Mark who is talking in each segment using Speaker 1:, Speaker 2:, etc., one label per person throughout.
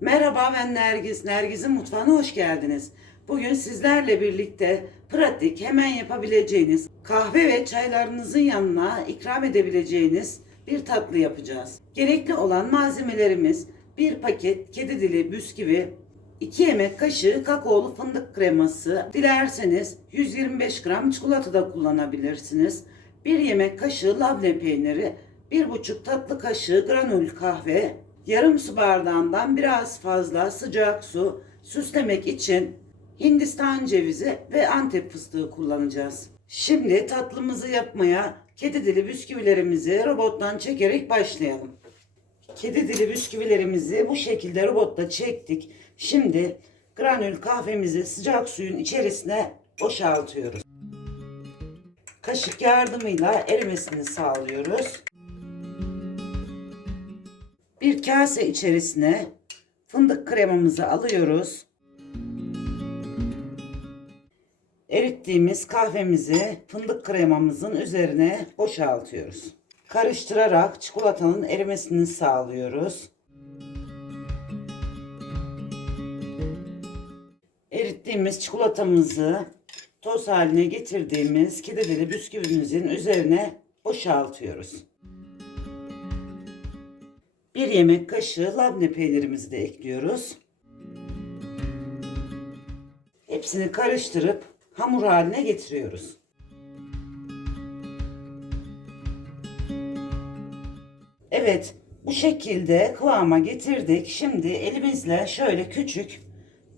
Speaker 1: Merhaba ben Nergis. Nergis'in mutfağına hoş geldiniz. Bugün sizlerle birlikte pratik, hemen yapabileceğiniz, kahve ve çaylarınızın yanına ikram edebileceğiniz bir tatlı yapacağız. Gerekli olan malzemelerimiz bir paket kedi dili bisküvi, 2 yemek kaşığı kakaolu fındık kreması, dilerseniz 125 gram çikolata da kullanabilirsiniz. 1 yemek kaşığı labne peyniri, 1,5 tatlı kaşığı granül kahve, yarım su bardağından biraz fazla sıcak su süslemek için Hindistan cevizi ve Antep fıstığı kullanacağız. Şimdi tatlımızı yapmaya kedi dili bisküvilerimizi robottan çekerek başlayalım. Kedi dili bisküvilerimizi bu şekilde robotta çektik. Şimdi granül kahvemizi sıcak suyun içerisine boşaltıyoruz. Kaşık yardımıyla erimesini sağlıyoruz. Bir kase içerisine fındık kremamızı alıyoruz. Erittiğimiz kahvemizi fındık kremamızın üzerine boşaltıyoruz. Karıştırarak çikolatanın erimesini sağlıyoruz. Erittiğimiz çikolatamızı toz haline getirdiğimiz kedi dili bisküvimizin üzerine boşaltıyoruz. Bir yemek kaşığı labne peynirimizi de ekliyoruz. Hepsini karıştırıp hamur haline getiriyoruz. Evet, bu şekilde kıvama getirdik. Şimdi elimizle şöyle küçük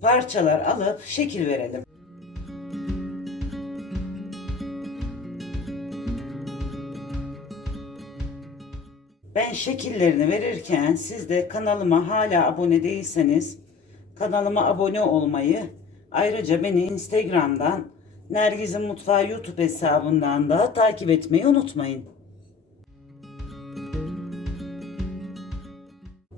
Speaker 1: parçalar alıp şekil verelim. Ben şekillerini verirken siz de kanalıma hala abone değilseniz kanalıma abone olmayı ayrıca beni Instagram'dan Nergiz'in Mutfağı YouTube hesabından da takip etmeyi unutmayın.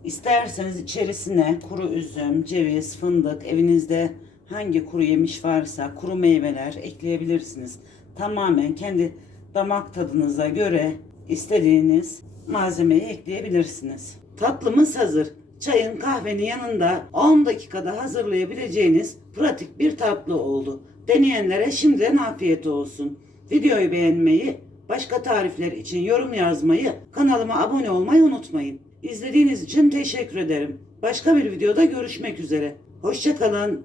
Speaker 1: İsterseniz içerisine kuru üzüm, ceviz, fındık, evinizde hangi kuru yemiş varsa kuru meyveler ekleyebilirsiniz. Tamamen kendi damak tadınıza göre istediğiniz malzemeyi ekleyebilirsiniz. Tatlımız hazır. Çayın kahvenin yanında 10 dakikada hazırlayabileceğiniz pratik bir tatlı oldu. Deneyenlere şimdiden afiyet olsun. Videoyu beğenmeyi, başka tarifler için yorum yazmayı, kanalıma abone olmayı unutmayın. İzlediğiniz için teşekkür ederim. Başka bir videoda görüşmek üzere. Hoşçakalın.